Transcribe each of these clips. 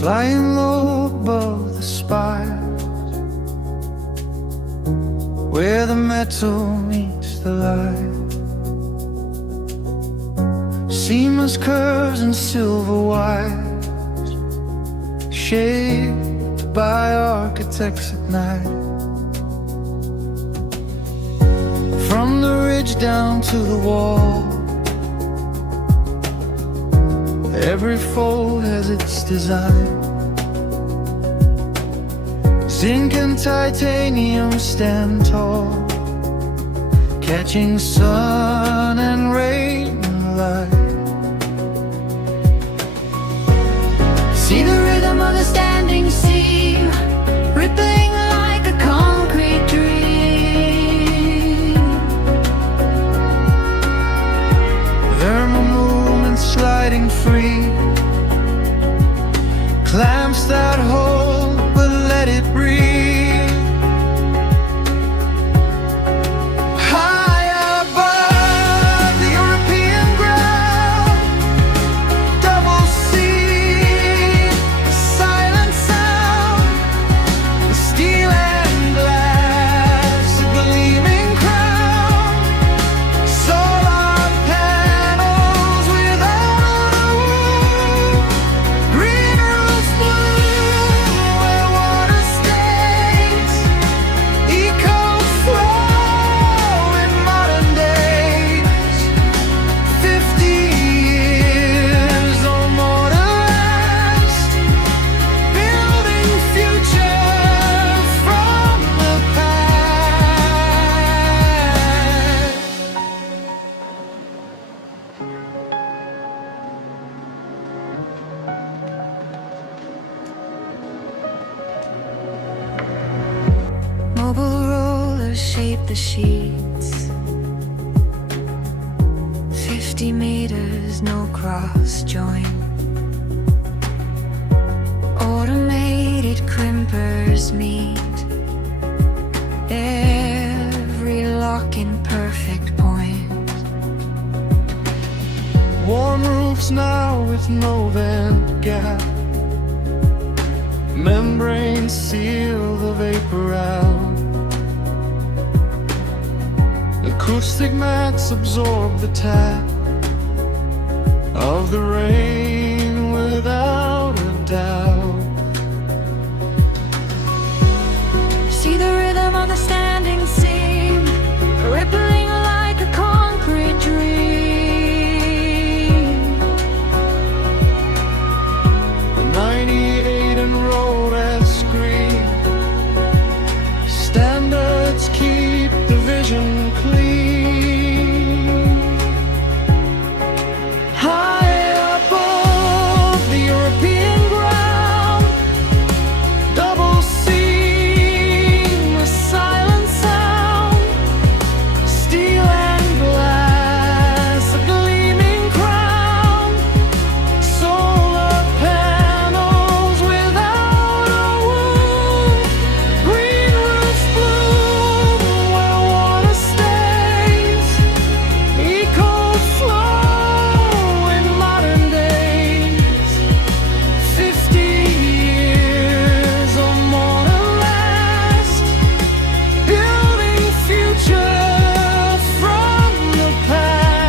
Flying low above the spires, where the metal meets the light, seamless curves and silver wires, shaped by architects at night. From the ridge down to the wall, every fold has its design. Zinc and titanium stand tall, catching sun and rain and light. See the rhythm of the standing sea, rippling like a concrete dream. Thermal movements sliding free, clamps that hold but let it breathe. High above the European ground, double sea, silent sound, steel and glass, a gleaming crown, solar panels without a roof, green roofs blue where water stays, eco flow in modern days, 50 years or more to last, building future from the past. Mobile rollers shape the sheets, 50 meters, no cross joint. Automated crimpers meet, every lock in perfect point. Warm roofs now with no vent gap, membranes seal the vapor out, acoustic mats absorb the tap of the rain without a doubt. See the rhythm of the standing seam, rippling like a concrete dream. The 98 and road as screen, standards keep the vision clean. High above the European ground, double seam, a silent sound, steel and glass, a gleaming crown, solar panels without a roof, green roofs bloom where water stays, eco flow in modern days, 50 years or more to last, building future from the past.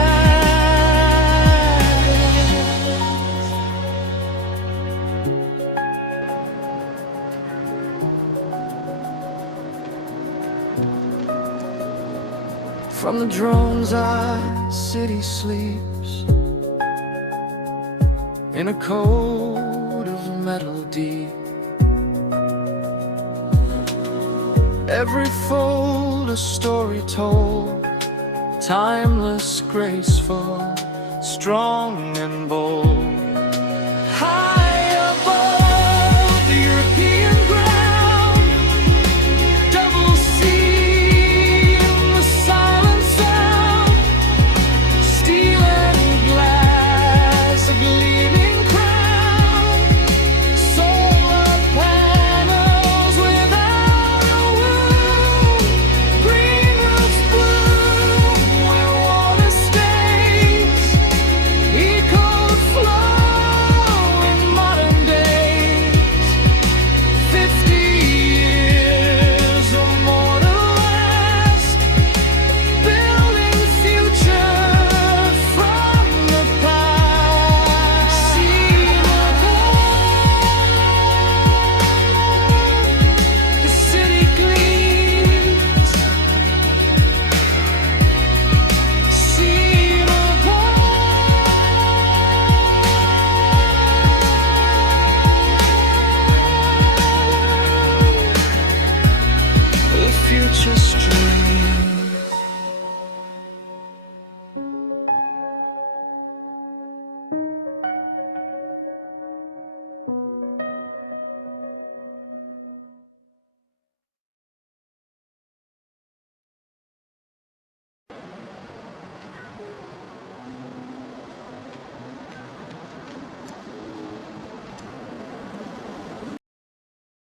From the drone's eye, city sleeps in a coat of metal deep. Every fold a story told, timeless, graceful, strong and bold. High